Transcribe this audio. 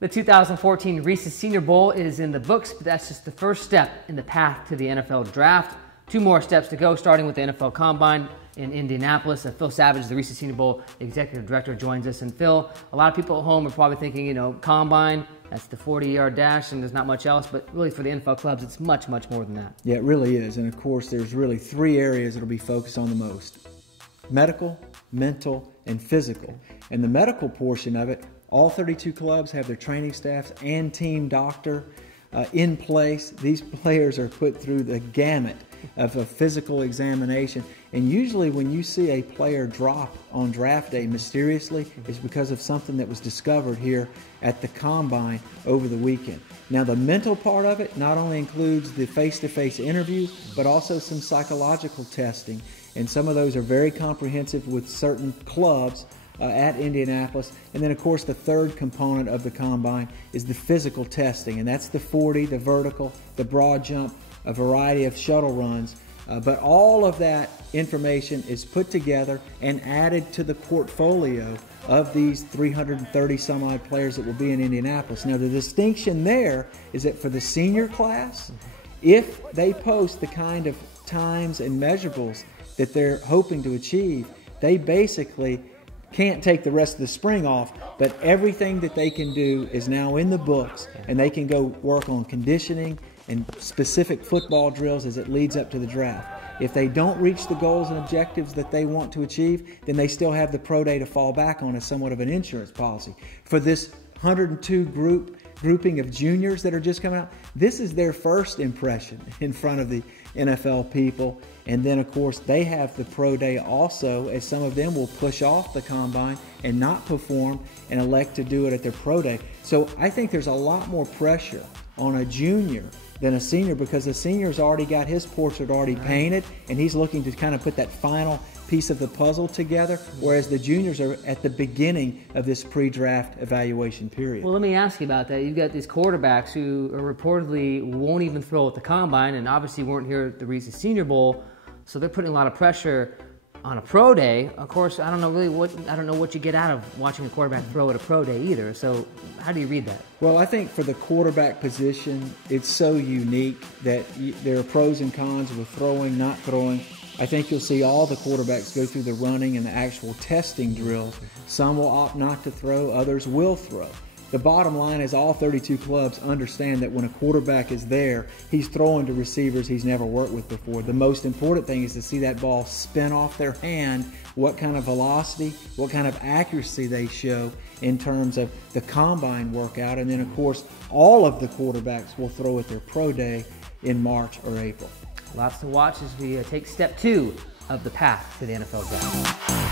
The 2014 Reese Senior Bowl is in the books, but that's just the first step in the path to the NFL Draft. 2 more steps to go, starting with the NFL Combine in Indianapolis. Phil Savage, the Reese Senior Bowl Executive Director, joins us. And Phil, a lot of people at home are probably thinking, Combine, that's the 40-yard dash, and there's not much else. But really, for the NFL clubs, it's much, much more than that. Yeah, it really is. And of course, there's really 3 areas that'll be focused on the most: medical, mental, and physical. And the medical portion of it, all 32 clubs have their training staffs and team doctor in place. These players are put through the gamut of a physical examination. And usually when you see a player drop on draft day mysteriously, it's because of something that was discovered here at the Combine over the weekend. Now, the mental part of it not only includes the face-to-face interview, but also some psychological testing. And some of those are very comprehensive with certain clubs at Indianapolis. And then, of course, the third component of the Combine is the physical testing, and that's the 40, the vertical, the broad jump, a variety of shuttle runs. But all of that information is put together and added to the portfolio of these 330 some odd players that will be in Indianapolis. Now, the distinction there is that for the senior class, if they post the kind of times and measurables that they're hoping to achieve, they basically can't take the rest of the spring off, but everything that they can do is now in the books, and they can go work on conditioning and specific football drills as it leads up to the draft. If they don't reach the goals and objectives that they want to achieve, then they still have the pro day to fall back on as somewhat of an insurance policy. For this 102 grouping of juniors that are just coming out, this is their first impression in front of the NFL people. And then, of course, they have the pro day also, as some of them will push off the Combine and not perform and elect to do it at their pro day. So I think there's a lot more pressure on a junior than a senior, because the senior's already got his portrait already painted, and he's looking to kind of put that final piece of the puzzle together, whereas the juniors are at the beginning of this pre-draft evaluation period. Well, let me ask you about that. You've got these quarterbacks who reportedly won't even throw at the Combine, and obviously weren't here at the Reese Senior Bowl, so they're putting a lot of pressure on a pro day. Of course, I don't know what you get out of watching a quarterback throw at a pro day either. So how do you read that? Well, I think for the quarterback position, it's so unique that there are pros and cons with throwing, not throwing. I think you'll see all the quarterbacks go through the running and the actual testing drills. Some will opt not to throw, others will throw. The bottom line is all 32 clubs understand that when a quarterback is there, he's throwing to receivers he's never worked with before. The most important thing is to see that ball spin off their hand, what kind of velocity, what kind of accuracy they show in terms of the Combine workout. And then, of course, all of the quarterbacks will throw at their pro day in March or April. Lots to watch as we take step 2 of the path to the NFL Draft.